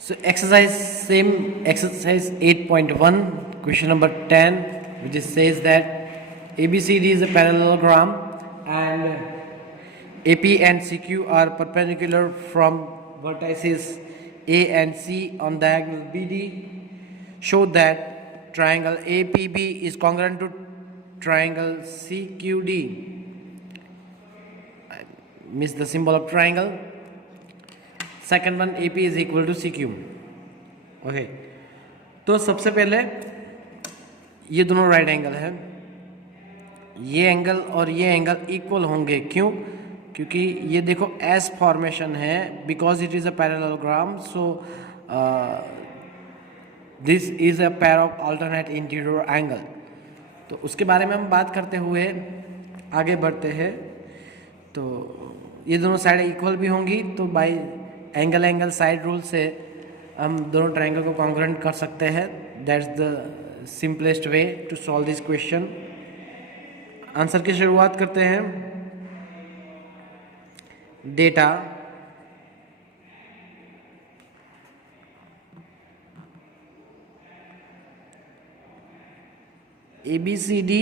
So exercise, same exercise 8.1, question number 10, which is says that ABCD is a parallelogram and AP and CQ are perpendicular from vertices A and C on diagonal BD. Show that triangle APB is congruent to triangle CQD. I missed the symbol of triangle. Second one A P is equal to C Q. Okay, तो सबसे पहले ये दोनों right angle है, ये angle और ये angle equal होंगे. क्यों? क्योंकि ये देखो एस फॉर्मेशन है, because it is a parallelogram. So this is a pair of alternate interior angle. तो उसके बारे में हम बात करते हुए आगे बढ़ते हैं. तो ये दोनों साइड इक्वल भी होंगी, तो बाई एंगल साइड रूल से हम दोनों ट्रायंगल को कॉन्ग्रुएंट कर सकते हैं. That's the simplest way to solve this question. Answer की शुरुआत करते हैं. Data ABCD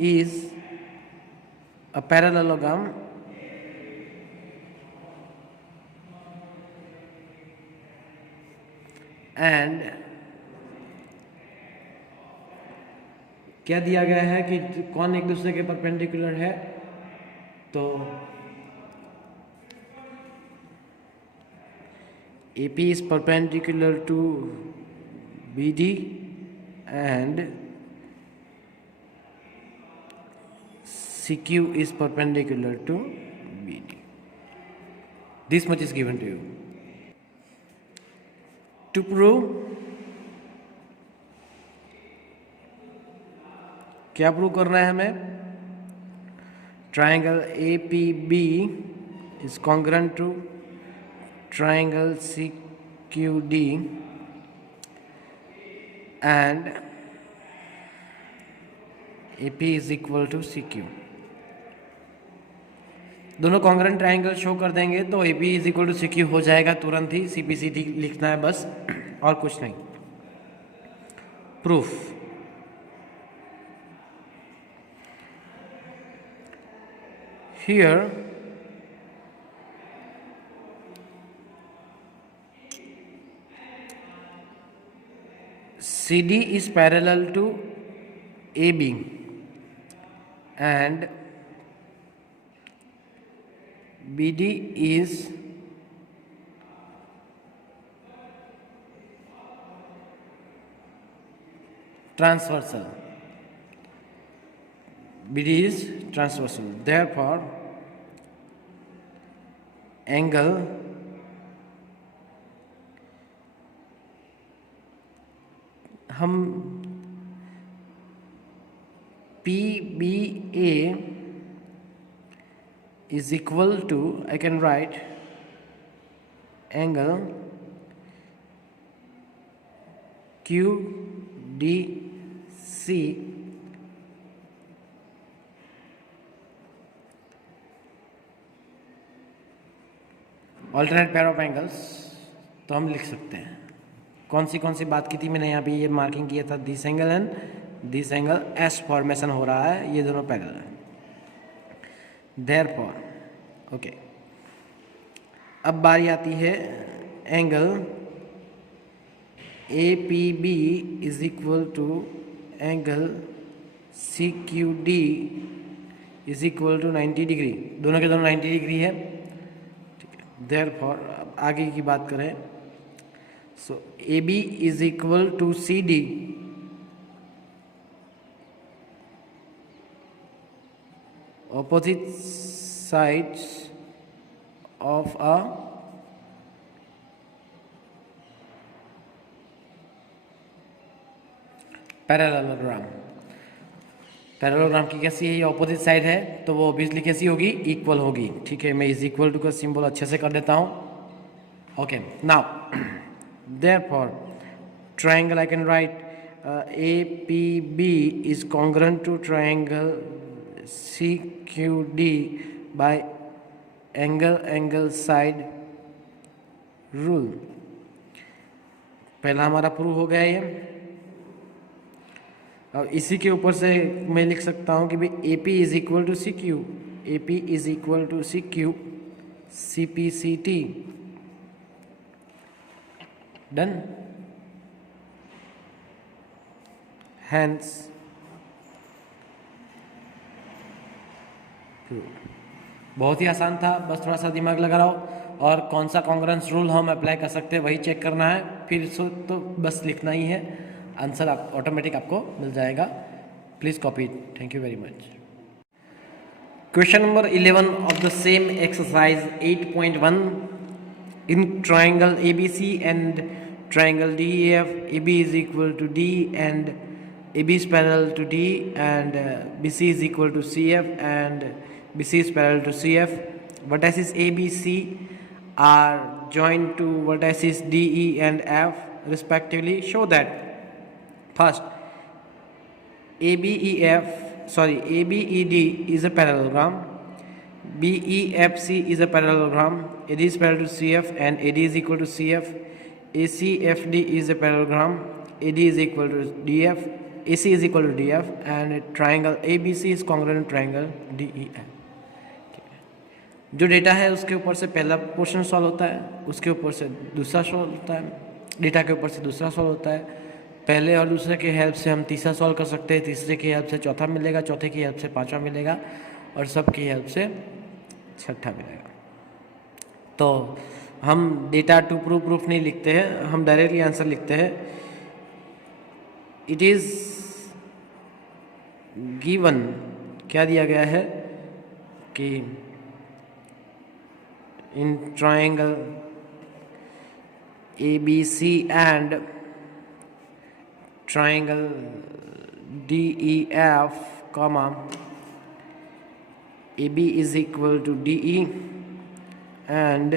is a parallelogram and क्या दिया गया है कि कौन एक दूसरे के परपेंडिकुलर है. तो AP is perpendicular to BD and CQ is perpendicular to BD. This much is given to you. To prove, क्या प्रूव करना है हमें? Triangle APB is congruent to triangle CQD and AP is equal to CQ. दोनों congruent triangle show कर देंगे तो AP is equal to CQ हो जाएगा तुरंत ही. CPCD लिखना है बस, और कुछ नहीं. Proof, here CD is parallel to AB and BD is transversal. BD is transversal. Therefore, angle हम PBA is equal to, I can write angle QDC alternate pair of angles. तो हम लिख सकते हैं कौन सी बात की थी मैंने यहाँ पे ये मार्किंग किया था. This angle and this angle S formation हो रहा है, ये दोनों पैरेलल है. Therefore, ओके, अब बारी आती है angle APB is equal to angle CQD is equal to 90 degree. दोनों के दोनों 90 डिग्री है. ठीक है. Therefore, अब आगे की बात करें. So AB is equal to CD. Opposite sides of a parallelogram. Parallelogram की कैसी है? ये ऑपोजिट साइड है, तो वो ऑब्वियसली कैसी होगी? इक्वल होगी. ठीक है, मैं इज इक्वल टू का सिंबल अच्छे से कर देता हूँ. Okay, now therefore triangle I can write APB is congruent to triangle CQD by angle side rule. पहला हमारा प्रूव हो गया ये। अब इसी के ऊपर से मैं लिख सकता हूँ कि भाई AP is equal to CQ, AP is equal to CQ CPCT। Done. Hence बहुत ही आसान था, बस थोड़ा सा दिमाग लगा रहो और कौन सा कॉन्ग्रेंस रूल हम अप्लाई कर सकते हैं वही चेक करना है, फिर तो बस लिखना ही है, आंसर आप ऑटोमेटिक आपको मिल जाएगा। Please copy it. Thank you very much. Question number 11 of the same exercise 8.1 in triangle ABC and triangle DEF, AB is equal to D and AB is parallel to D and BC is equal to CF and BC is parallel to CF. Vertices ABC are joined to vertices DE and F respectively. Show that first ABED is a parallelogram, BEFC is a parallelogram, AD is parallel to CF and AD is equal to CF, ACFD is a parallelogram, AD is equal to DF, AC is equal to DF and triangle ABC is congruent to triangle DEF। जो data है उसके ऊपर से पहला portion solve होता है, उसके ऊपर से दूसरा सॉल्व होता है, डेटा के ऊपर से दूसरा सॉल्व होता है, पहले और दूसरे के हेल्प से हम तीसरा सॉल्व कर सकते हैं, तीसरे की हेल्प से चौथा मिलेगा, चौथे की हेल्प से पांचवा मिलेगा और सब की हेल्प से छठा मिलेगा। तो हम डेटा टू प्रूफ नहीं लिखते हैं, हम डायरेक्टली आंसर लिखते हैं। इट इज़ गिवन, क्या दिया गया है कि in triangle ABC and triangle DEF, comma AB is equal to DE and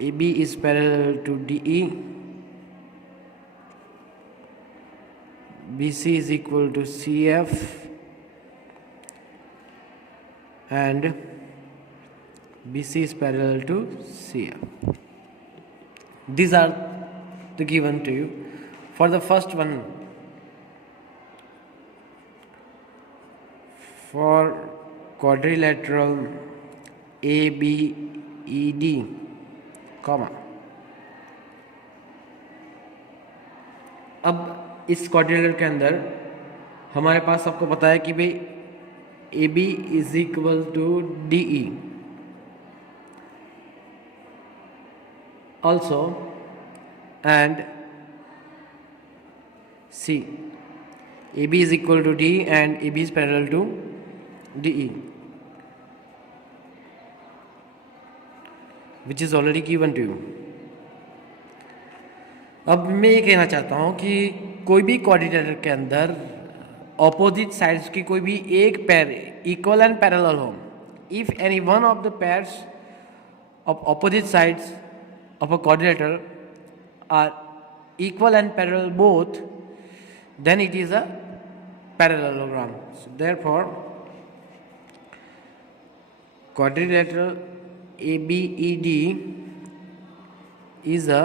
AB is parallel to DE, BC is equal to CF and BC is parallel to CF. These are the given to you. For the first one, for quadrilateral ABED, comma, अब इस quadrilateral के अंदर हमारे पास आपको पता है कि भाई AB is equal to DE, also and C, AB is equal to D and AB is parallel to DE, which is already given to you. अब मैं ये कहना चाहता हूँ कि कोई भी क्वाड्रिलेटरल के अंदर ऑपोजिट साइड्स की कोई भी एक पेयर इक्वल एंड पैरेलल हो, if any one of the pairs of opposite sides of a quadrilateral are equal and parallel both, then it is a parallelogram. So therefore quadrilateral ABED is a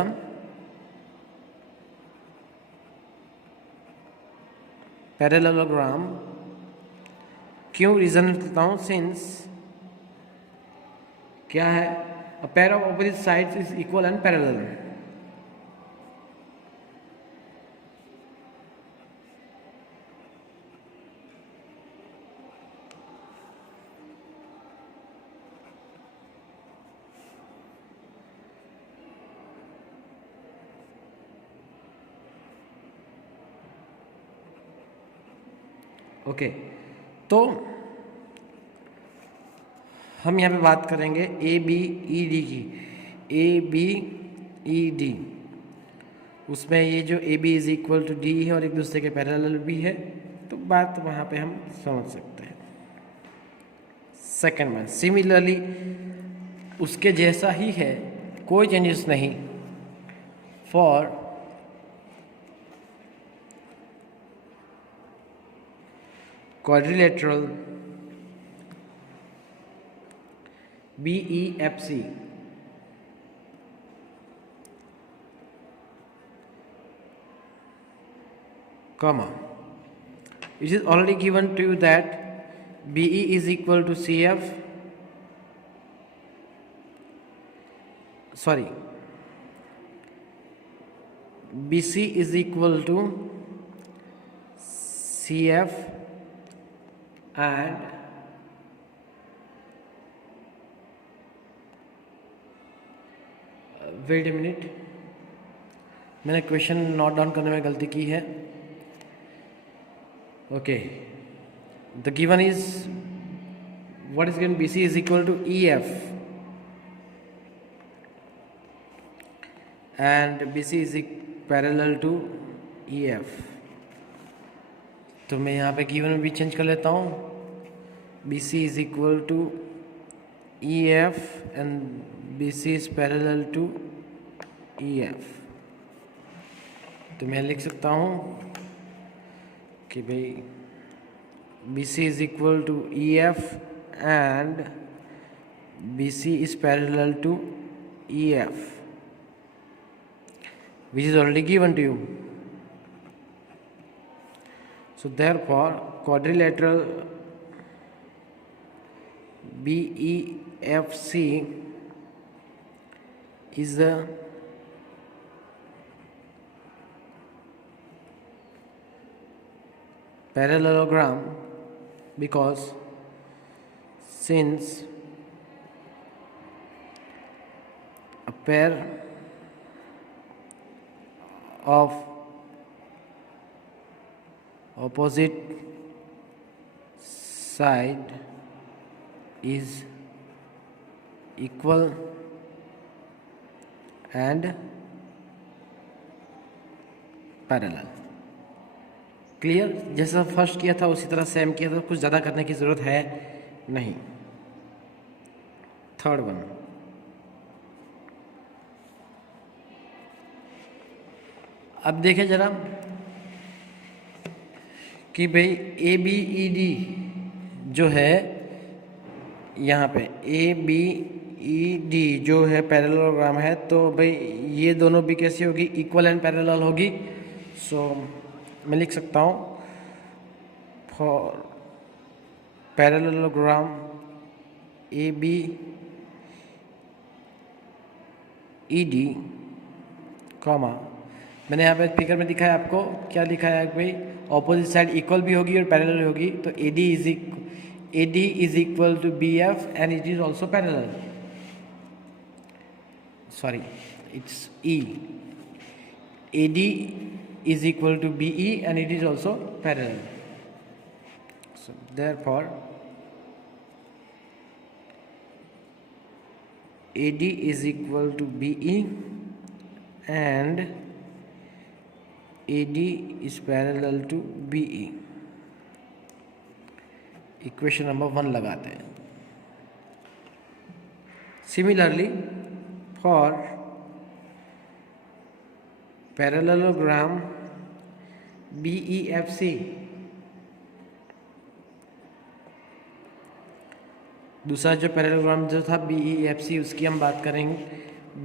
parallelogram. क्यों reason बताता हूँ, since क्या है, a pair of opposite sides is equal and parallel. Okay, तो हम यहाँ पे बात करेंगे ABED की। ABED, उसमें ये जो AB is equal to D है और एक दूसरे के पैरेलल भी है, तो बात वहाँ पे हम समझ सकते हैं। सेकंड में सिमिलरली उसके जैसा ही है, कोई चेंजेस नहीं। For quadrilateral BEFC, comma, it is already given to you that BE is equal to CF, sorry, BC is equal to CF and wait a minute, मैंने क्वेश्चन नोट डाउन करने में गलती की है. Okay, the given is what is given, BC is equal to EF and BC is parallel to EF. तो मैं यहाँ पे गिवन में भी चेंज कर लेता हूँ. BC is equal to EF and BC is parallel to EF. तो मैं लिख सकता हूँ कि भाई BC is equal to EF and BC is parallel to EF, which is already given to you. So therefore quadrilateral BEFC is the parallelogram because since a pair of opposite side is equal and parallel. Clear? जैसा first किया था उसी तरह same किया था, कुछ ज़्यादा करने की ज़रूरत है नहीं. थर्ड वन, अब देखें जरा कि भाई ABED जो है यहाँ पे ABED जो है पैरेललोग्राम है, तो भाई ये दोनों भी कैसी होगी, इक्वल एंड पैरेलल होगी. सो मैं लिख सकता हूँ फॉर पैरेललोग्राम ABED कॉमा, मैंने यहाँ पे फिगर में दिखाया आपको, क्या लिखा है भाई, ऑपोजिट साइड इक्वल भी होगी और पैरेलल होगी. तो AD is equal to BF and it is also parallel. Sorry, it's E. AD is equal to BE and it is also parallel. So therefore AD is equal to BE and AD is parallel to BE. Equation number 1 लगाते हैं. Similarly for parallelogram BEFC, दूसरा जो parallelogram जो था BEFC उसकी हम बात करेंगे.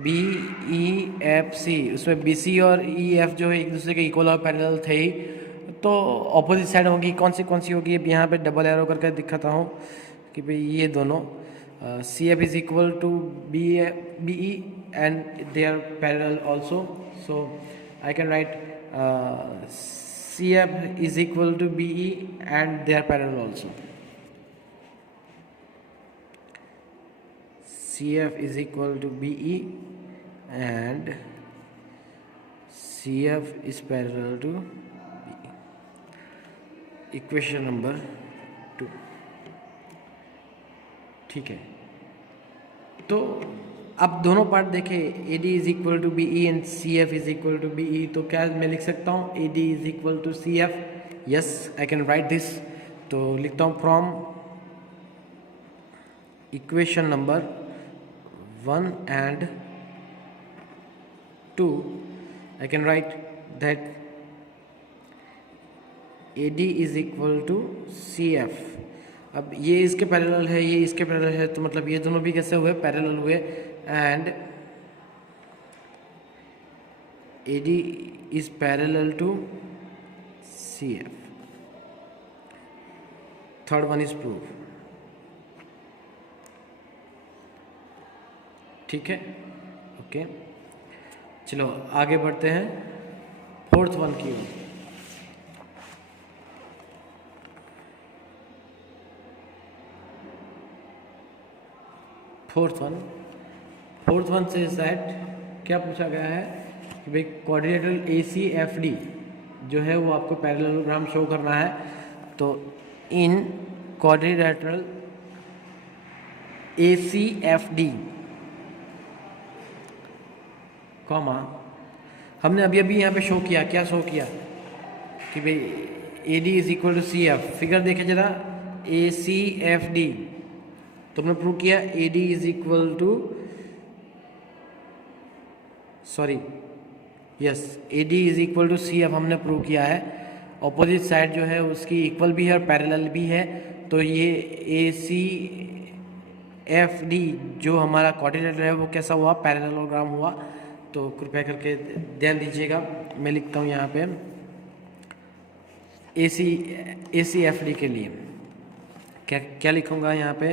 BEFC उसमें BC और EF जो है एक दूसरे के इक्वल और पैरेलल थे ही, तो ऑपोजिट साइड होगी. कौन सी होगी, अब यहाँ पे डबल एरो करके दिखाता हूँ कि भाई ये दोनों CF is equal to BE and they are parallel also. So I can write CF is equal to BE and they are parallel also. CF is equal to BE and CF is parallel to BE. Equation number 2. ठीक है, तो अब दोनों part देखें, AD is equal to BE and CF is equal to BE. तो क्या मैं लिख सकता हूँ AD is equal to CF? Yes, I can write this. तो लिखता हूँ from equation number 1 and 2, I can write that AD is equal to CF. अब ये इसके पैरेलल है, ये इसके पैरेलल है, तो मतलब ये दोनों भी कैसे हुए, पैरेलल हुए. And AD is parallel to CF. Third one is proof. ठीक है, ओके। चलो आगे बढ़ते हैं फोर्थ वन की ओर। फोर्थ वन से दैट क्या पूछा गया है कि भाई क्वाड्रिलेटरल ACFD जो है वो आपको पैरेललोग्राम शो करना है। तो इन क्वाड्रिलेटरल ACFD कॉमा हमने अभी अभी यहाँ पे शो किया, क्या शो किया कि भाई AD is equal to CF। Figure देखे जरा, ACFD तो हमने प्रूव किया AD is equal to AD is equal to CF हमने प्रूव किया है। ऑपोजिट साइड जो है उसकी इक्वल भी है और पैरेलल भी है। तो ये ACFD जो हमारा क्वाड्रिलेटरल है वो कैसा हुआ, पैरेललोग्राम हुआ। तो कृपया करके ध्यान दीजिएगा, मैं लिखता हूँ यहाँ पे ACFD के लिए क्या लिखूँगा यहाँ पे,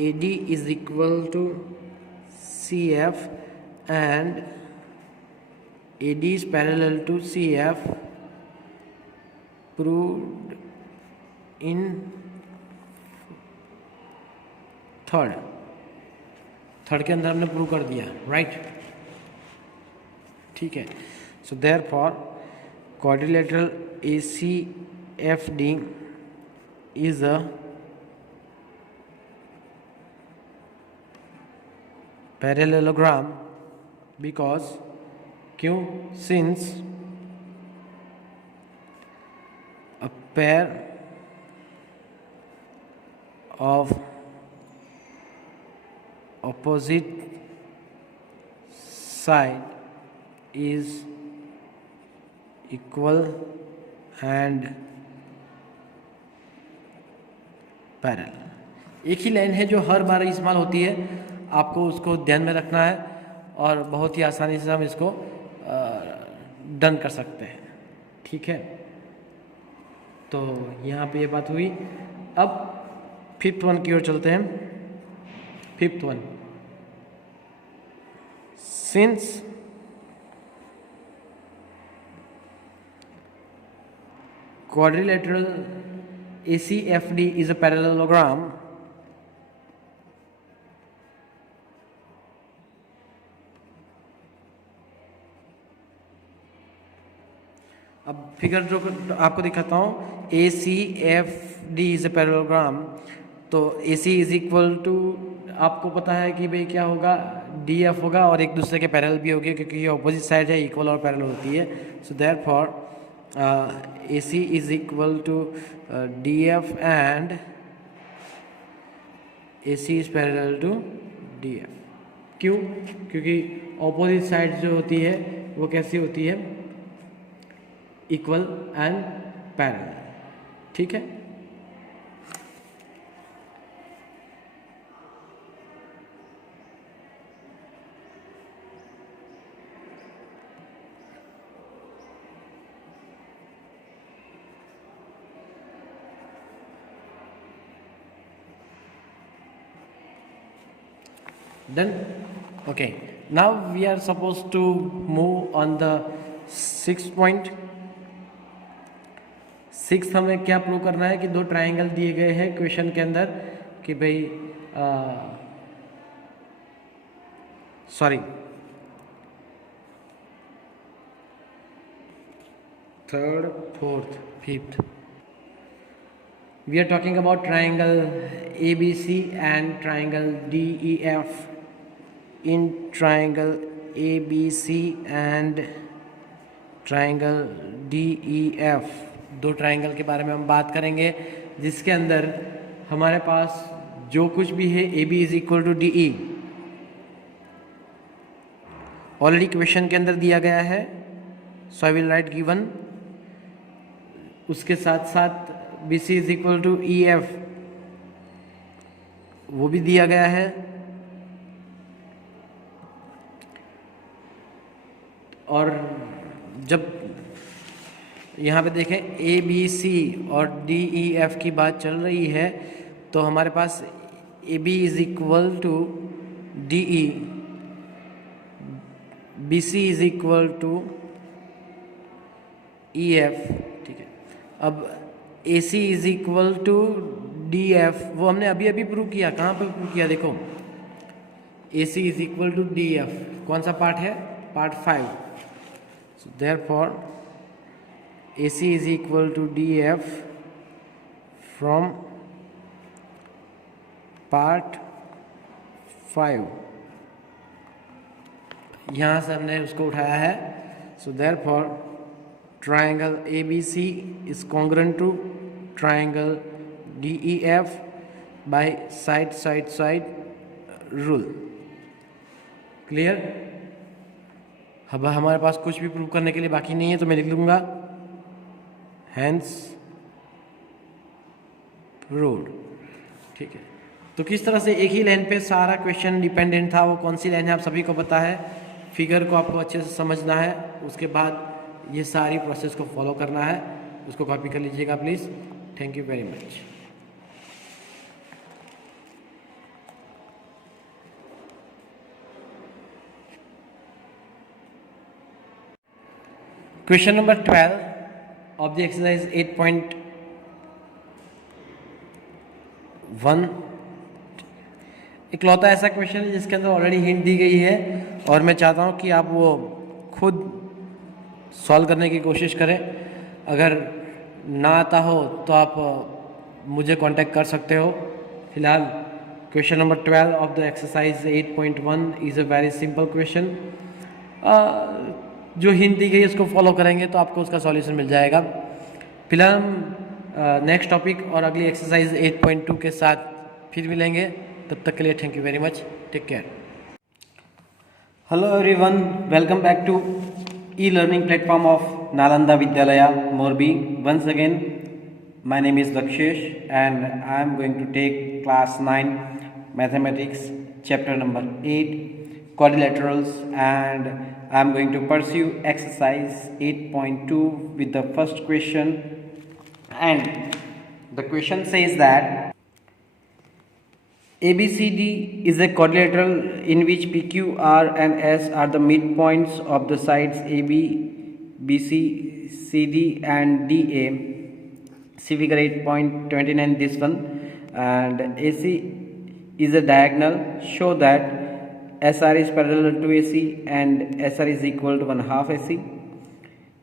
AD is equal to CF and AD is parallel to CF proved in third के अंदर हमने प्रूव कर दिया, राइट। ठीक है, so therefore quadrilateral ACFD is a parallelogram because क्यों, since a pair of opposite side is equal and parallel. एक ही line है जो हर बार इस्तेमाल होती है, आपको उसको ध्यान में रखना है और बहुत ही आसानी से हम इसको डन कर सकते हैं। ठीक है, तो यहाँ पे ये बात हुई। अब फिफ्थ वन की ओर चलते हैं। Fifth one, since quadrilateral ACFD is a parallelogram, अब फिगर जो आपको दिखाता हूँ, ACFD इज ए पैरेललोग्राम। तो AC इज इक्वल टू, आपको पता है कि भाई क्या होगा, DF होगा और एक दूसरे के पैरेलल भी होगी क्योंकि ये ऑपोजिट साइड है, इक्वल और पैरेलल होती है। So therefore AC is equal to DF and AC is parallel to DF। क्यों? क्योंकि ऑपोजिट साइड जो होती है वो कैसी होती है, इक्वल एंड पैरेलल। ठीक है, done. Okay, now we are supposed to move on the sixth point. Six हमें क्या प्रूव करना है कि दो ट्राइंगल दिए गए हैं क्वेश्चन के अंदर कि भाई third, fourth, fifth, we are talking about triangle ABC and triangle DEF. In triangle ABC and triangle DEF, दो ट्राइंगल के बारे में हम बात करेंगे जिसके अंदर हमारे पास जो कुछ भी है AB is equal to DE already question के अंदर दिया गया है। So I will write given, उसके साथ साथ BC is equal to EF वो भी दिया गया है, और जब यहाँ पे देखें ए बी सी और डी ई एफ की बात चल रही है तो हमारे पास A B is equal to D E, B C is equal to E F, ठीक है। अब A C is equal to D F, वो हमने अभी अभी प्रूव किया, कहाँ पे प्रूव किया देखो, A C is equal to D F, कौन सा पार्ट है, part 5। So therefore A C is equal to D F from part 5, यहाँ से हमने उसको उठाया है। So therefore triangle A B C is congruent to triangle D E F by side side side rule. Clear? अब हमारे पास कुछ भी प्रूव करने के लिए बाकी नहीं है, तो मैं लिख लूँगा हैंस प्रूव्ड, ठीक है। तो किस तरह से एक ही लाइन पे सारा क्वेश्चन डिपेंडेंट था, वो कौन सी लाइन है आप सभी को पता है। फिगर को आपको अच्छे से समझना है, उसके बाद ये सारी प्रोसेस को फॉलो करना है। उसको कॉपी कर लीजिएगा please. Thank you very much. Question number 12 of the exercise 8.1। इकलौता ऐसा क्वेश्चन है जिसके अंदर ऑलरेडी हिंट दी गई है और मैं चाहता हूं कि आप वो खुद सॉल्व करने की कोशिश करें। अगर ना आता हो तो आप मुझे कांटेक्ट कर सकते हो। फिलहाल question number 12 of the exercise 8.1 is a very simple question. जो हिंट दी गई है उसको फॉलो करेंगे तो आपको उसका सॉल्यूशन मिल जाएगा। फिलहाल हम नेक्स्ट टॉपिक और अगली एक्सरसाइज 8.2 के साथ फिर मिलेंगे। तब तक के लिए thank you very much, take care. Hello everyone, welcome back to e-learning platform of Nalanda Vidyalaya Morbi. Once again, my name is Lakshesh and I am going to take class 9 mathematics chapter number 8 quadrilaterals, and I am going to pursue exercise 8.2 with the first question. And the question says that ABCD is a quadrilateral in which PQ, R and S are the midpoints of the sides AB, BC, CD and DA. See figure 8.29, this one. And AC is a diagonal. Show that SR is parallel to AC and SR is equal to 1/2 AC.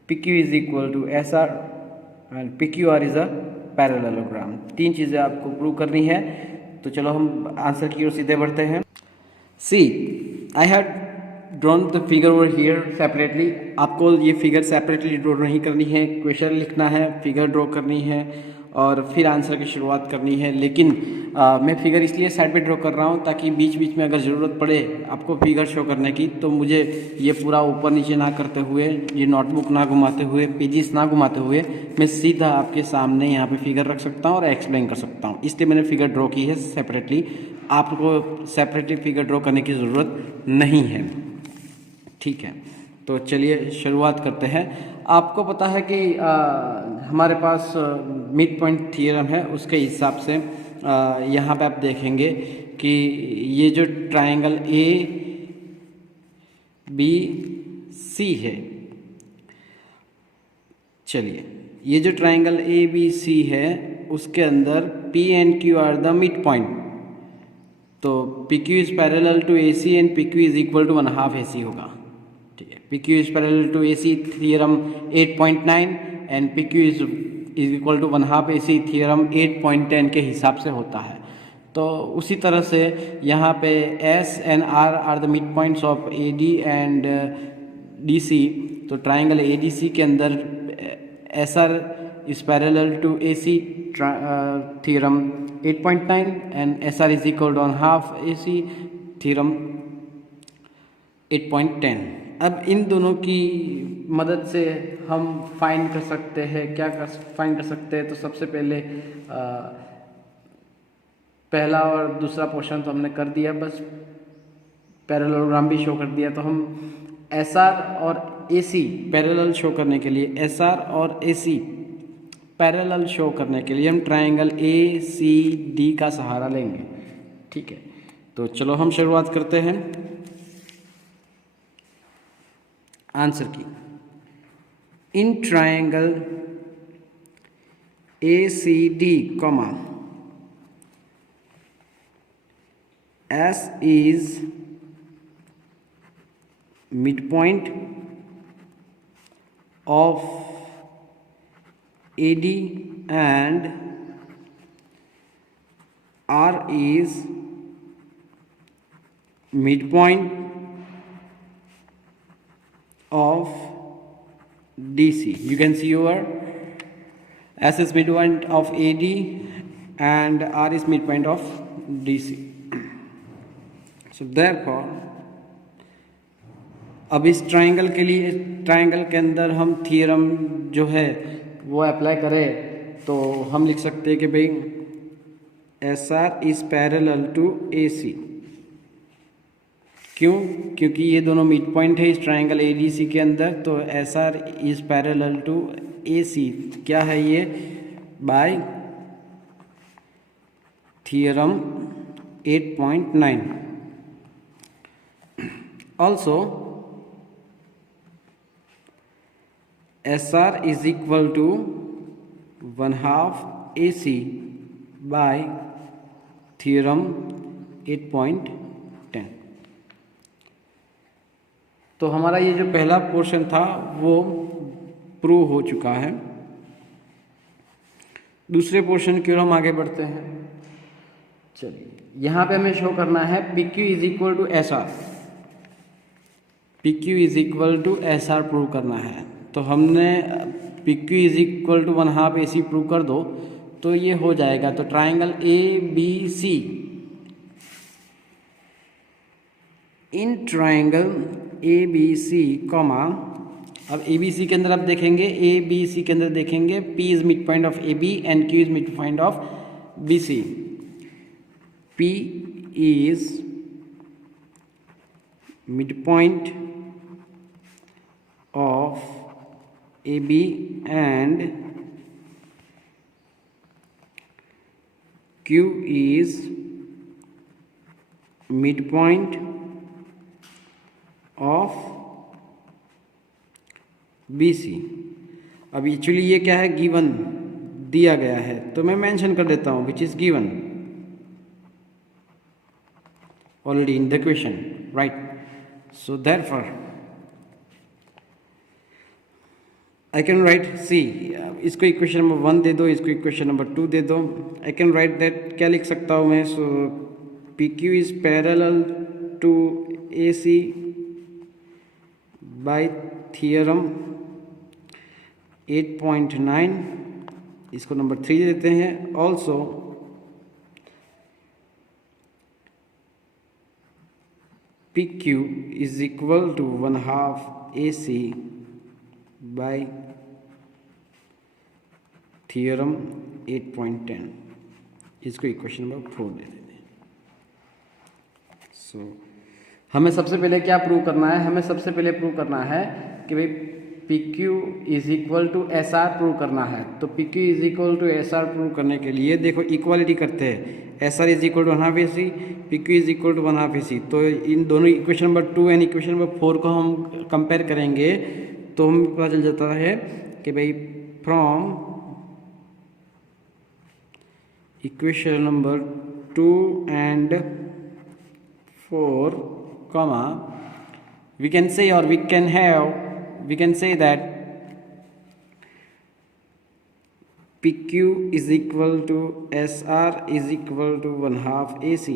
PQ is equal to SR and PQR is a parallelogram. तीन चीज़ें आपको prove करनी है, तो चलो हम answer की ओर सीधे बढ़ते हैं। See I had drawn the figure over here separately. आपको ये फिगर सेपरेटली ड्रॉ नहीं करनी है, क्वेश्चन लिखना है, फिगर ड्रॉ करनी है और फिर आंसर की शुरुआत करनी है। लेकिन मैं फिगर इसलिए साइड पे ड्रॉ कर रहा हूँ ताकि बीच बीच में अगर ज़रूरत पड़े आपको फिगर शो करने की तो मुझे ये पूरा ऊपर नीचे ना करते हुए, ये नोटबुक ना घुमाते हुए, पेजेस ना घुमाते हुए मैं सीधा आपके सामने यहाँ पे फिगर रख सकता हूँ और एक्सप्लेन कर सकता हूँ। इसलिए मैंने फिगर ड्रॉ की है सेपरेटली। आपको सेपरेटली फिगर ड्रॉ करने की ज़रूरत नहीं है, ठीक है। तो चलिए शुरुआत करते हैं। आपको पता है कि हमारे पास मिड पॉइंट थियरम है, उसके हिसाब से यहाँ पे आप देखेंगे कि ये जो ट्रायंगल ए बी सी है, चलिए ये जो ट्रायंगल ए बी सी है उसके अंदर P and Q are the मिड पॉइंट। तो P Q is parallel to A C and P Q is equal to 1/2 AC होगा, ठीक है। P Q is parallel to A C theorem 8.9 and P Q is equal to 1/2 AC theorem 8.10 के हिसाब से होता है। तो उसी तरह से यहाँ पे S and R the midpoints of A D and D C. तो ट्राइंगल ए डी सी के अंदर S R is parallel to A C theorem 8.9 and S R is equal to 1/2 AC theorem 8.10। अब इन दोनों की मदद से हम find कर सकते हैं, क्या फाइंड कर सकते हैं। तो सबसे पहले पहला और दूसरा पोर्शन तो हमने कर दिया, बस पैरेललोग्राम भी शो कर दिया। तो हम एस आर और AC पैरेलल शो करने के लिए, SR और AC पैरेलल शो करने के लिए हम ट्रायंगल ACD का सहारा लेंगे। ठीक है, तो चलो हम शुरुआत करते हैं आंसर की। In triangle ACD, S is midpoint of AD and R is midpoint of DC. You can see over S is midpoint of AD and R is midpoint of DC. So therefore अब इस triangle के लिए, triangle के अंदर हम theorem जो है वो अप्लाई करें तो हम लिख सकते हैं कि भाई SR is parallel to AC। क्यों? क्योंकि ये दोनों मिड पॉइंट है इस ट्रायंगल ADC के अंदर, तो SR is parallel to AC। क्या है ये? By theorem 8.9। Also SR is equal to 1/2 AC by theorem 8.10। तो हमारा ये जो पहला पोर्शन था वो प्रूव हो चुका है। दूसरे पोर्शन की ओर हम आगे बढ़ते हैं। चलिए, यहाँ पे हमें शो करना है PQ is equal to SR। PQ is equal to SR prove करना है। तो हमने PQ is equal to 1/2 AC prove कर दो तो ये हो जाएगा। तो triangle ABC, in triangle ABC अब ABC के अंदर आप देखेंगे, ABC के अंदर देखेंगे P is midpoint of AB and Q is midpoint of BC। P is midpoint of AB and Q is midpoint of BC। अब actually ये क्या है? गिवन दिया गया है, तो मैं मेंशन कर देता हूँ which is given already in the question, right? So therefore I can write, see इसको इक्वेशन नंबर 1 दे दो, इसको इक्वेशन नंबर 2 दे दो। आई कैन राइट दैट, क्या लिख सकता हूँ मैं? So PQ is parallel to AC by theorem 8.9। इसको नंबर 3 देते हैं। Also PQ is equal to 1/2 AC by theorem 8.10। इसको इक्वेशन नंबर 4 दे देते हैं। सो हमें सबसे पहले क्या प्रूव करना है? हमें सबसे पहले प्रूव करना है कि भाई PQ is equal to SR prove करना है। तो PQ is equal to SR prove करने के लिए देखो इक्वालिटी करते हैं। SR is equal to 1/2 AC, PQ is equal to 1/2 AC। तो इन दोनों equation number 2 and equation number 4 को हम कंपेयर करेंगे तो हमें पता चल जाता है कि भाई from equation number 2 and 4 comma we can say, or we can say that PQ is equal to SR is equal to 1/2 AC।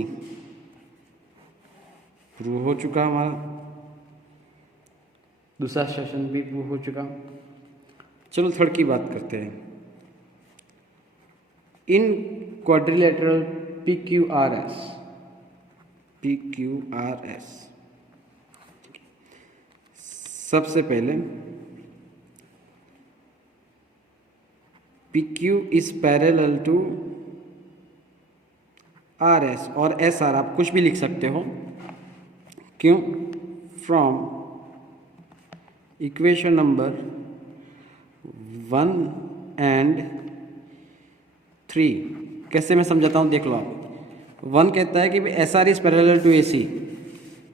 Prove हो चुका हमारा, दूसरा सेशन भी प्रूव हो चुका। चलो थर्ड की बात करते हैं। इन क्वाड्रिलेटरल PQRS सबसे पहले PQ is parallel to RS और SR आप कुछ भी लिख सकते हो। क्यों? फ्रॉम इक्वेशन नंबर 1 एंड 3 कैसे मैं समझाता हूँ, देख लो आप। 1 कहता है कि S R is parallel to A C,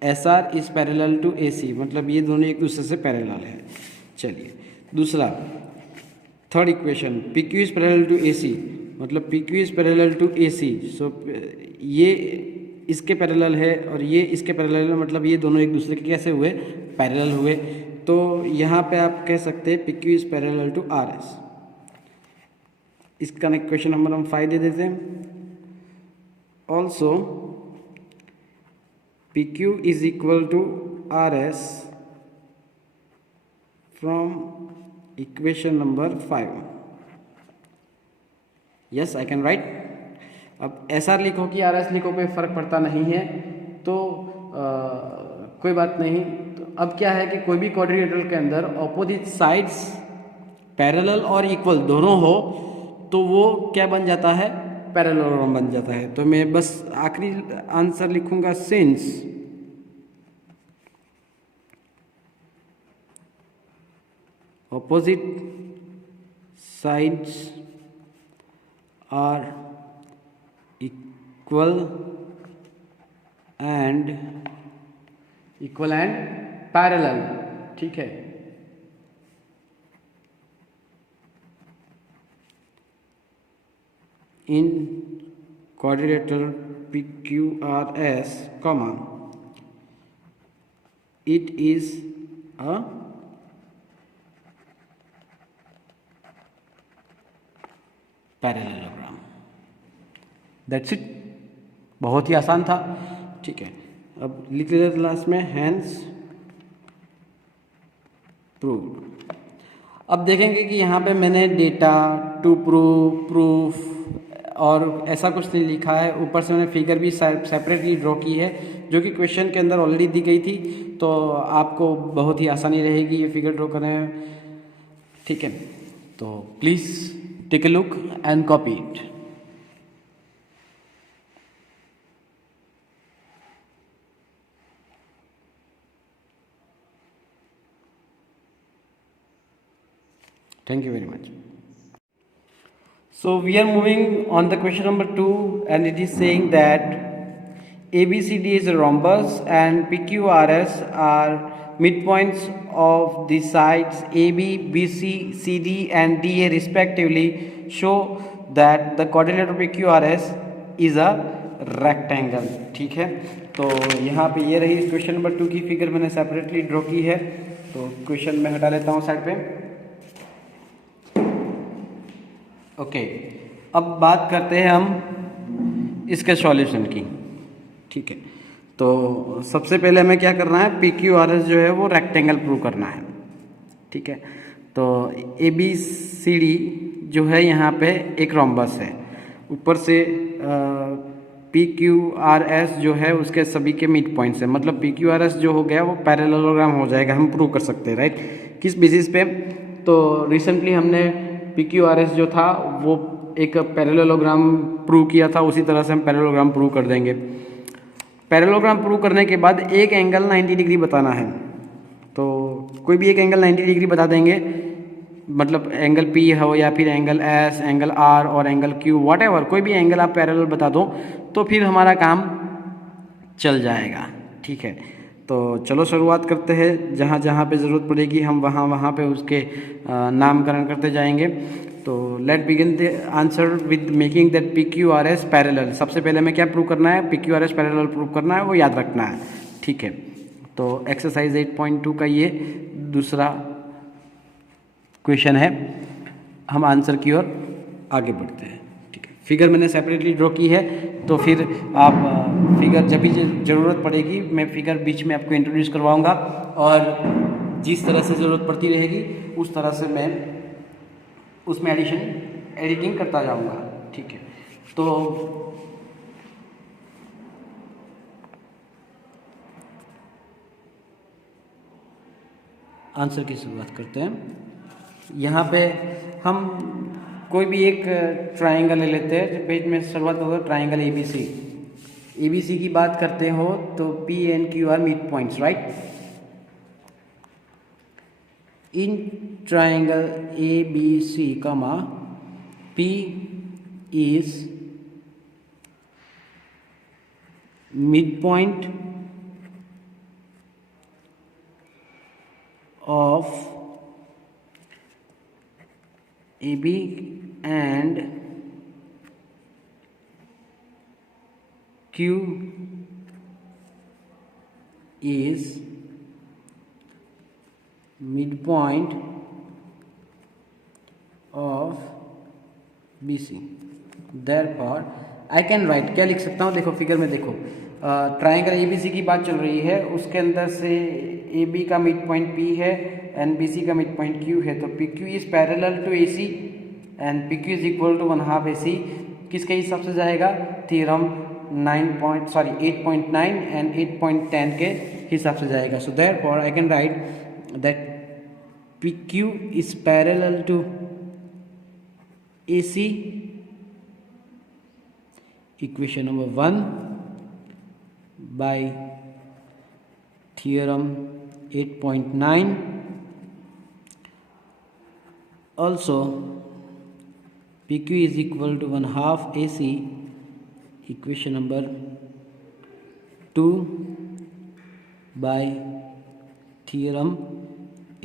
S R is parallel to A C, मतलब ये दोनों एक दूसरे से पैरेलल है। चलिए दूसरा, third equation, P Q is parallel to A C, मतलब P Q is parallel to A C, so ये इसके पैरेलल है और ये इसके पैरेलल है, मतलब ये दोनों एक दूसरे के कैसे हुए, पैरेलल हुए। तो यहाँ पे आप कह सकते हैं P Q is parallel to R S. इसका इक्वेशन नंबर हम 5 दे देते हैं। Also P Q is equal to R S from equation number 5। Yes, I can write. अब एस आर लिखो कि आर एस लिखो, कोई फर्क पड़ता नहीं है, तो कोई बात नहीं। तो अब क्या है कि कोई भी क्वाड्रिलेटरल के अंदर ऑपोजिट साइड्स पैरेलल और इक्वल दोनों हो तो वो क्या बन जाता है, पैरेललोग्राम बन जाता है। तो मैं बस आखिरी आंसर लिखूंगा, since opposite sides are equal and parallel, ठीक है। in quadrilateral PQRS, comma, it is a parallelogram. That's it, बहुत ही आसान था, ठीक है। अब लिख लेते लास्ट में, हैंस प्रूव्ड। अब देखेंगे कि यहाँ पे मैंने डेटा टू प्रूफ और ऐसा कुछ नहीं लिखा है, ऊपर से मैंने फिगर भी सेपरेटली ड्रॉ की है जो कि क्वेश्चन के अंदर ऑलरेडी दी गई थी, तो आपको बहुत ही आसानी रहेगी ये फिगर ड्रॉ करने में, ठीक है। तो please take a look and copy it. Thank you very much. So we are moving on the question number 2, and it is saying that ABCD is a rhombus and PQRS are midpoints of the sides AB, BC, CD and DA respectively. Show that the quadrilateral PQRS is a rectangle, ठीक है। तो यहाँ पे ये रही question number 2 की figure मैंने separately draw की है, तो क्वेश्चन मैं हटा लेता हूँ साइड पे। ओके, अब बात करते हैं हम इसके सॉल्यूशन की, ठीक है। तो सबसे पहले हमें क्या करना है, पी क्यू आर एस जो है वो रेक्टेंगल प्रूव करना है, ठीक है। तो ए बी सी डी जो है यहाँ पे एक रोम्बस है, ऊपर से पी क्यू आर एस जो है उसके सभी के मिड पॉइंट्स है, मतलब पी क्यू आर एस जो हो गया वो पैरेललोग्राम हो जाएगा, हम प्रूव कर सकते हैं, राइट। किस बेसिस पे, तो रिसेंटली हमने पी क्यू आर एस जो था वो एक पैरेललोग्राम प्रूव किया था, उसी तरह से हम पैरेललोग्राम प्रूव कर देंगे। पैरेललोग्राम प्रूव करने के बाद एक एंगल 90 डिग्री बताना है, तो कोई भी एक एंगल 90 डिग्री बता देंगे, मतलब एंगल P हो या फिर एंगल S, एंगल R और एंगल Q, व्हाटएवर, कोई भी एंगल आप पैरेलल बता दो तो फिर हमारा काम चल जाएगा, ठीक है। तो चलो शुरुआत करते हैं, जहाँ जहाँ पे ज़रूरत पड़ेगी हम वहाँ वहाँ पे उसके नामकरण करते जाएंगे। तो let begin the answer with making that P Q R S parallel. सबसे पहले हमें क्या प्रूव करना है, P Q R S parallel prove करना है, वो याद रखना है, ठीक है। तो एक्सरसाइज 8.2 का ये दूसरा क्वेश्चन है, हम आंसर की ओर आगे बढ़ते हैं, ठीक है। फिगर मैंने सेपरेटली ड्रॉ की है, तो फिर आप फिगर जब भी ज़रूरत पड़ेगी मैं फिगर बीच में आपको इंट्रोड्यूस करवाऊँगा, और जिस तरह से ज़रूरत पड़ती रहेगी उस तरह से मैं उसमें एडिटिंग करता जाऊंगा, ठीक है। तो आंसर की शुरुआत करते हैं। यहाँ पे हम कोई भी एक ट्रायंगल ले लेते हैं, पेज में शुरुआत होगा ट्रायंगल एबीसी। एबीसी की बात करते हो तो P N Q R midpoints, right. in triangle ABC, P is midpoint of AB and Q is midpoint of BC. Therefore I can write, क्या लिख सकता हूँ, देखो फिगर में देखो, ट्राइंगल ABC की बात चल रही है, उसके अंदर से AB का मिड पॉइंट P है एंड BC का मिड पॉइंट Q है, तो PQ is parallel to AC and PQ is equal to 1/2 AC. किसके हिसाब से जाएगा, थ्योरम 8.9 एंड 8.10 के हिसाब से जाएगा. So therefore I can write that PQ is parallel to AC, equation number 1 by theorem 8.9. Also PQ is equal to 1/2 AC, equation number 2 by theorem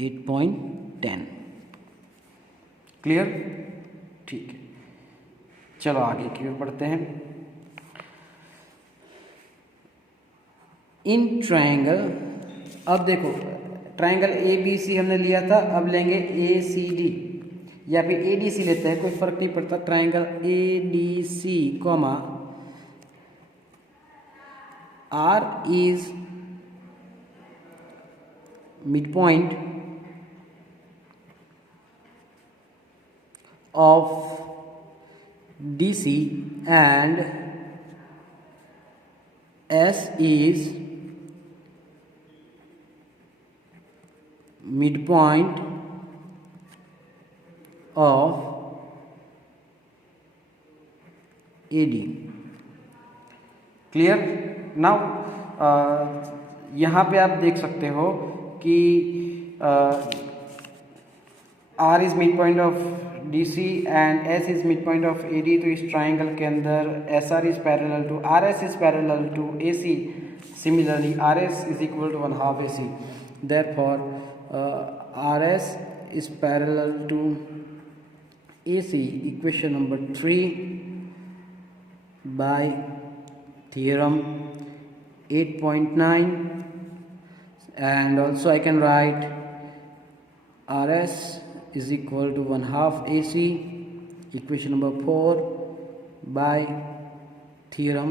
8.10. Clear, ठीक है. चलो आगे की ओर बढ़ते हैं. इन ट्रायंगल, अब देखो ट्रायंगल ए बी सी हमने लिया था, अब लेंगे ए सी डी या फिर ए डी सी लेते हैं, कोई फर्क नहीं पड़ता. Triangle A D C comma R is midpoint of DC and S is midpoint of AD. Clear. Now यहाँ पे आप देख सकते हो कि R is midpoint of DC and S is midpoint of AD. तो इस triangle के अंदर SR is parallel to RS is parallel to AC. Similarly RS is equal to 1/2 AC. Therefore RS is parallel to AC, equation number 3 by theorem 8.9. and also I can write RS is equal to 1/2 AC, equation number 4 by theorem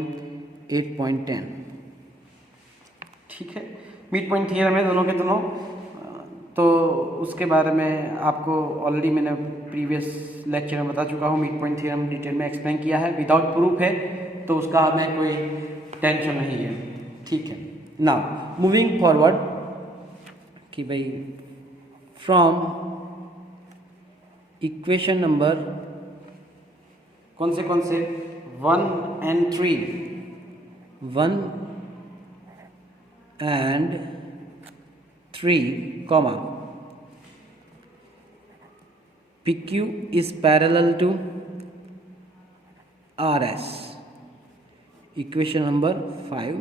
8.10. ठीक है, mid point theorem है दोनों के दोनों. तो उसके बारे में आपको ऑलरेडी मैंने प्रीवियस लेक्चर में बता चुका हूँ. मिड पॉइंट थियरम डिटेल में एक्सप्लेन किया है. विदाउट प्रूफ है तो उसका हमें कोई टेंशन नहीं है. ठीक है. नाउ मूविंग फॉरवर्ड कि भाई फ्रॉम इक्वेशन नंबर कौन से 1 and 3, 1 and 3 comma PQ is parallel to RS, equation number 5.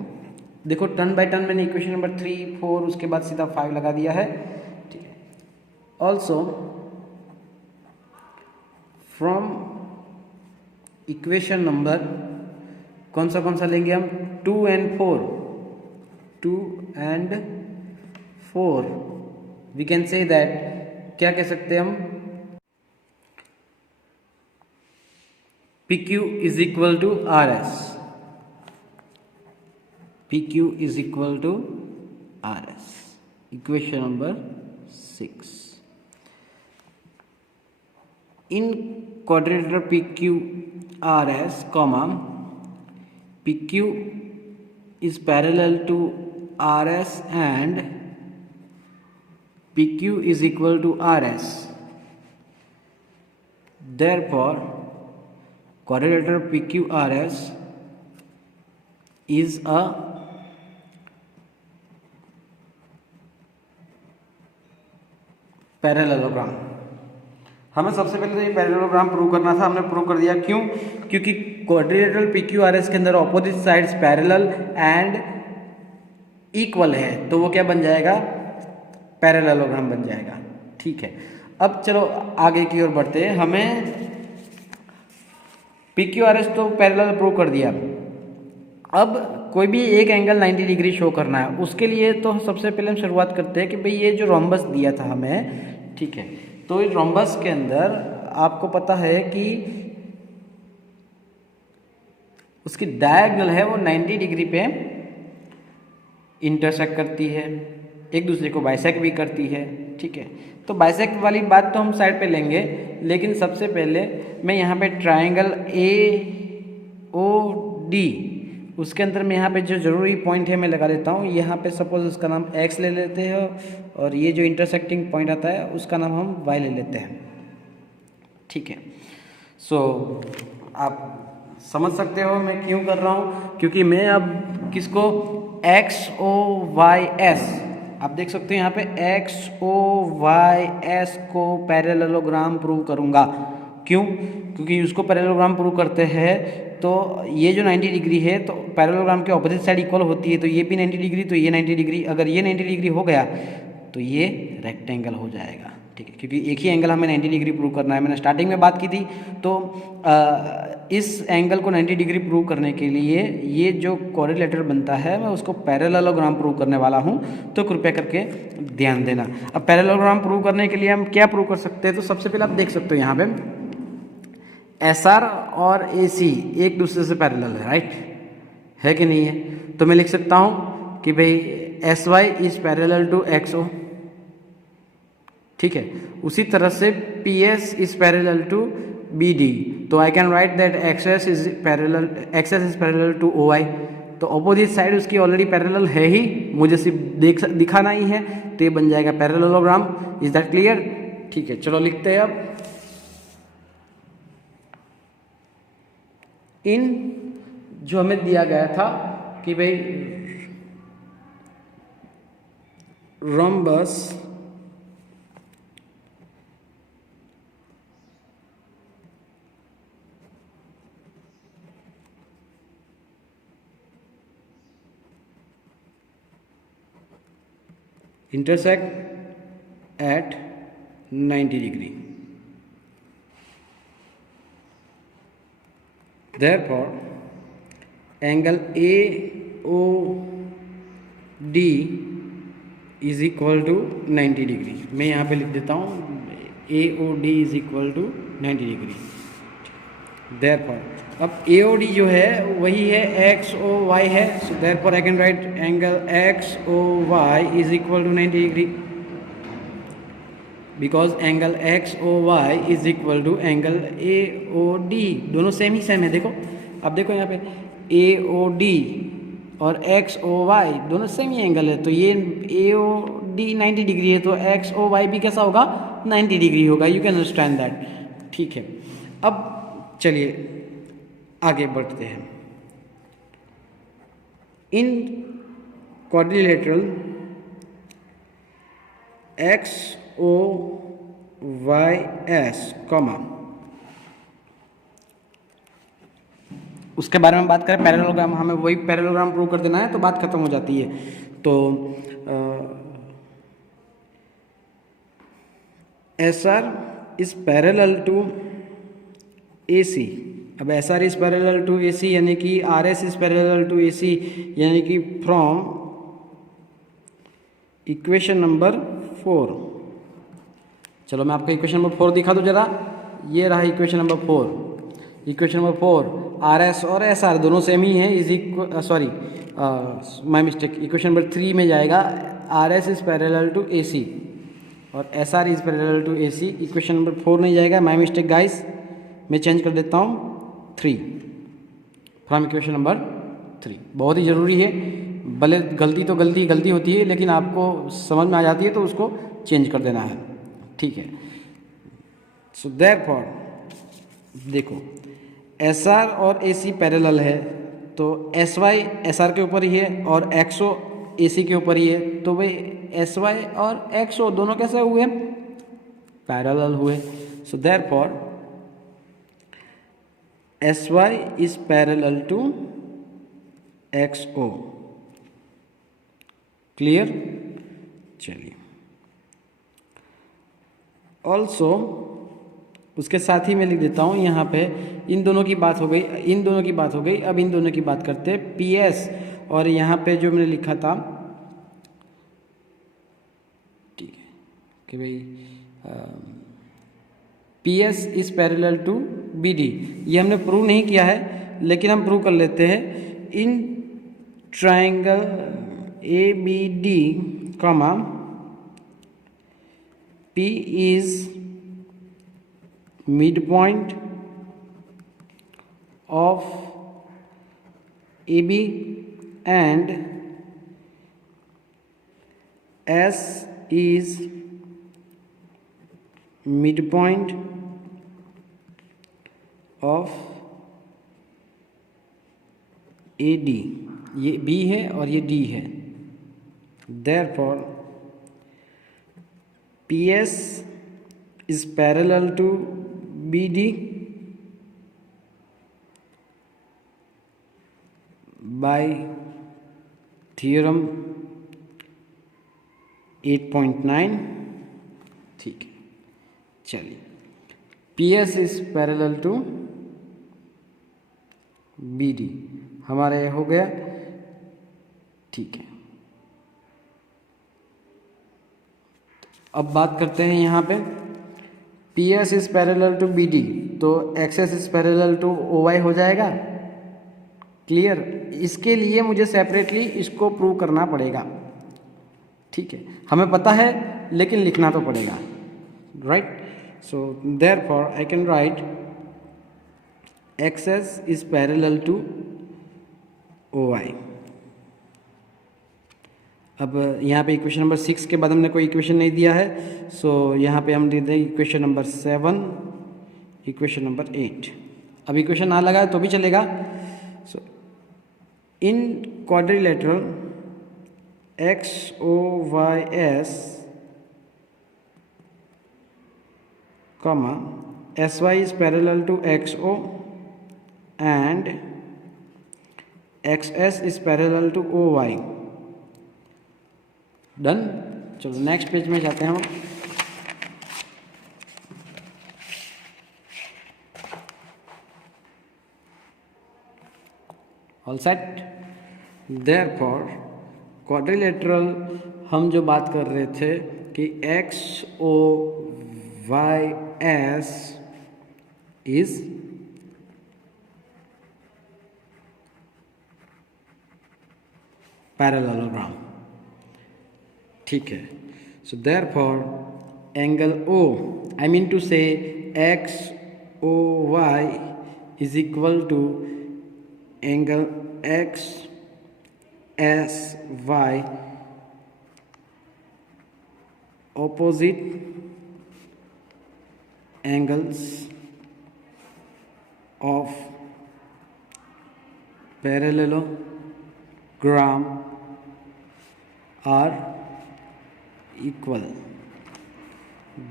देखो टर्न बाय टर्न मैंने इक्वेशन नंबर 3, 4 उसके बाद सीधा 5 लगा दिया है. ठीक है. ऑल्सो फ्रॉम इक्वेशन नंबर कौन सा लेंगे हम, 2 and 4, 2 and 4 we can say that, क्या कह सकते हैं हम, PQ is equal to RS, PQ is equal to RS, equation number 6. In quadrilateral PQRS, PQ is parallel to RS and PQ is equal to RS. Therefore, quadrilateral PQRS is a parallelogram. हमें सबसे पहले तो ये parallelogram prove करना था, हमने prove कर दिया। क्यों? क्योंकि क्वाड्रिलेटरल PQRS के अंदर opposite sides parallel and equal है, तो वो क्या बन जाएगा? पैरेललोग्राम बन जाएगा। ठीक है, अब चलो आगे की ओर बढ़ते हैं। हमें PQRS तो पैरेलल प्रूव कर दिया, अब कोई भी एक एंगल 90 डिग्री शो करना है। उसके लिए तो सबसे पहले हम शुरुआत करते हैं कि भाई ये जो रोम्बस दिया था हमें, ठीक है, तो इस रोम्बस के अंदर आपको पता है कि उसकी डायगोनल है वो 90 डिग्री पे इंटरसेक्ट करती है, एक दूसरे को बाइसेक्ट भी करती है। ठीक है, तो बाइसेक्ट वाली बात तो हम साइड पे लेंगे, लेकिन सबसे पहले मैं यहाँ पे ट्राइंगल AOD, उसके अंदर मैं यहाँ पे जो ज़रूरी पॉइंट है मैं लगा देता हूँ। यहाँ पे सपोज उसका नाम X ले लेते हैं और ये जो इंटरसेक्टिंग पॉइंट आता है उसका नाम हम Y ले लेते हैं। ठीक है, सो आप समझ सकते हो मैं क्यों कर रहा हूँ, क्योंकि मैं अब किसको XOYS, आप देख सकते हो यहाँ पे XOYS को पैरेललोग्राम प्रूव करूँगा। क्यों? क्योंकि उसको पैरेललोग्राम प्रूव करते हैं तो ये जो 90 डिग्री है तो पैरेललोग्राम के ऑपोजिट साइड इक्वल होती है, तो ये भी 90 डिग्री तो ये 90 डिग्री, अगर ये 90 डिग्री हो गया तो ये रेक्टेंगल हो जाएगा। ठीक है, क्योंकि एक ही एंगल हमें 90 डिग्री प्रूव करना है। मैंने स्टार्टिंग में बात की थी, तो इस एंगल को 90 डिग्री प्रूव करने के लिए ये जो कोरिलेटर बनता है मैं उसको पैरेललोग्राम प्रूव करने वाला हूँ, तो कृपया करके ध्यान देना। अब पैरेललोग्राम प्रूव करने के लिए हम क्या प्रूव कर सकते हैं, तो सबसे पहले आप देख सकते हो यहाँ पे SR और AC एक दूसरे से पैरेलल है, राइट है कि नहीं है? तो मैं लिख सकता हूँ कि भाई SY is parallel to XO। ठीक है, उसी तरह से PS is parallel to BD, तो I can write that XS is parallel to OI। तो अपोजिट साइड उसकी ऑलरेडी पैरेलल है ही, मुझे सिर्फ दिखाना ही है, तो ये बन जाएगा पैरेललोग्राम। Is that clear? ठीक है, चलो लिखते हैं अब। इन जो हमें दिया गया था कि भाई rhombus intersect at 90 degree. Therefore, angle AOD is equal to 90 degree. मैं यहाँ पे लिख देता हूँ AOD is equal to 90 degree. Therefore, अब AOD जो है वही है XOY है, so therefore I can write angle XOY is equal to 90 degree, because angle XOY is equal to angle AOD, दोनों सेम ही सेम है। देखो, अब देखो यहाँ पे AOD और XOY दोनों सेम ही एंगल है, तो ये AOD 90 डिग्री है तो XOY भी कैसा होगा? 90 डिग्री होगा। You can understand that. ठीक है, अब चलिए आगे बढ़ते हैं। इन क्वाड्रिलेटरल XOYS कॉमा, उसके बारे में बात करें पैरेललोग्राम, हमें वही पैरेललोग्राम प्रूव कर देना है तो बात खत्म हो जाती है। तो SR is parallel to AC। अब SR is parallel to AC यानी कि RS is parallel to AC, यानी कि फ्रॉम इक्वेशन नंबर 4। चलो मैं आपको इक्वेशन नंबर 4 दिखा दूँ जरा। ये रहा equation number 4। Equation number 4, RS और SR दोनों सेम ही हैं, is equal, sorry my mistake, equation number 3 में जाएगा RS is parallel to AC और SR is parallel to AC। Equation number 4 नहीं जाएगा, माय मिस्टेक गाइस, मैं चेंज कर देता हूँ 3 फ्रॉम इक्वेशन नंबर 3। बहुत ही ज़रूरी है, भले गलती तो गलती होती है, लेकिन आपको समझ में आ जाती है तो उसको चेंज कर देना है। ठीक है, सो देयरफॉर देखो SR और AC पैरेलल है, तो SY SR के ऊपर ही है और XO AC के ऊपर ही है, तो भाई SY और XO दोनों कैसे हुए? पैरेलल हुए। So therefore SY is parallel to XO। Clear? चलिए, ऑल्सो उसके साथ ही मैं लिख देता हूँ यहाँ पे, इन दोनों की बात हो गई, इन दोनों की बात हो गई, अब इन दोनों की बात करते हैं PS। और यहाँ पे जो मैंने लिखा था, ठीक है, कि भाई PS is parallel to BD। ये हमने प्रूव नहीं किया है, लेकिन हम प्रूव कर लेते हैं। In triangle ABD, P is midpoint of AB and S is midpoint of AD। ये B है और ये D है। Therefore PS is parallel to BD by theorem 8.9। ठीक है, चलिए, PS is parallel to BD हमारे हो गया। ठीक है, अब बात करते हैं यहाँ पे, PS is parallel to BD, तो XS is parallel to OY हो जाएगा। क्लियर? इसके लिए मुझे सेपरेटली इसको प्रूव करना पड़ेगा। ठीक है, हमें पता है लेकिन लिखना तो पड़ेगा, right? So therefore I can write XS is parallel to OY। अब यहाँ पे इक्वेशन नंबर 6 के बाद हमने कोई इक्वेशन नहीं दिया है, सो यहाँ पे हम दे दें इक्वेशन नंबर 7, इक्वेशन नंबर 8। अब इक्वेशन ना लगाए तो भी चलेगा। So in quadrilateral XOYS, SY is parallel to XO and XS is parallel to OY। Done. चलो नेक्स्ट पेज में जाते हैं हम। All set. देयरफॉर क्वाड्रिलेटरल हम जो बात कर रहे थे कि XOYS इज पैरेललोग्राम। ठीक है, so therefore angle O, I mean to say XOY is equal to angle XSY opposite angles of parallelogram are equal।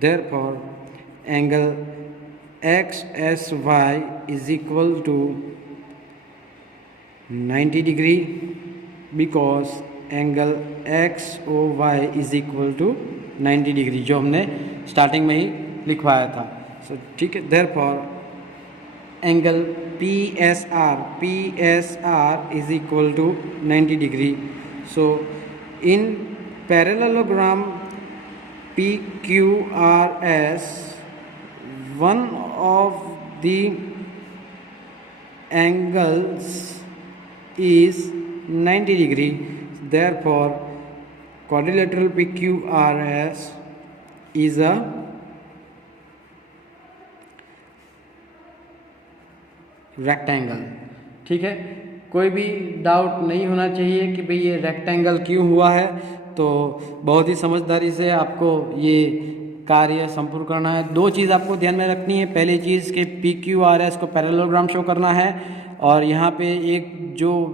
Therefore angle XSY is equal to 90 degree because angle XOY is equal to 90 degree, जो हमने starting में ही लिखवाया था। So ठीक है, therefore angle PSR is equal to 90 degree. So in parallelogram PQRS, one of the angles is 90 degree। Therefore quadrilateral PQRS is a rectangle. ठीक है, कोई भी डाउट नहीं होना चाहिए कि भाई ये रेक्टेंगल क्यों हुआ है। तो बहुत ही समझदारी से आपको ये कार्य संपूर्ण करना है। दो चीज़ आपको ध्यान में रखनी है। पहली चीज़ कि PQRS को पैरेललोग्राम शो करना है, और यहाँ पे एक जो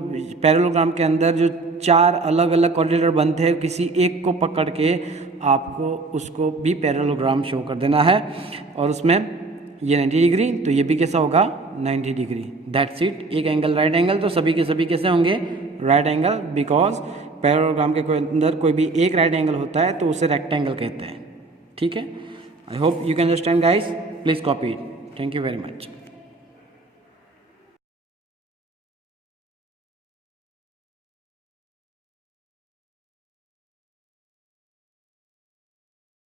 पैरेललोग्राम के अंदर जो चार अलग अलग क्वाड्रिलेटरल बनते हैं, किसी एक को पकड़ के आपको उसको भी पैरेललोग्राम शो कर देना है, और उसमें ये 90 डिग्री, तो ये भी कैसा होगा 90 डिग्री। That's it. एक एंगल राइट एंगल, तो सभी के सभी कैसे होंगे राइट एंगल, बिकॉज पैरेललोग्राम के अंदर कोई भी एक राइट एंगल होता है तो उसे रेक्टेंगल कहते हैं। ठीक है, I hope you can understand guys, please copy it. Thank you very much.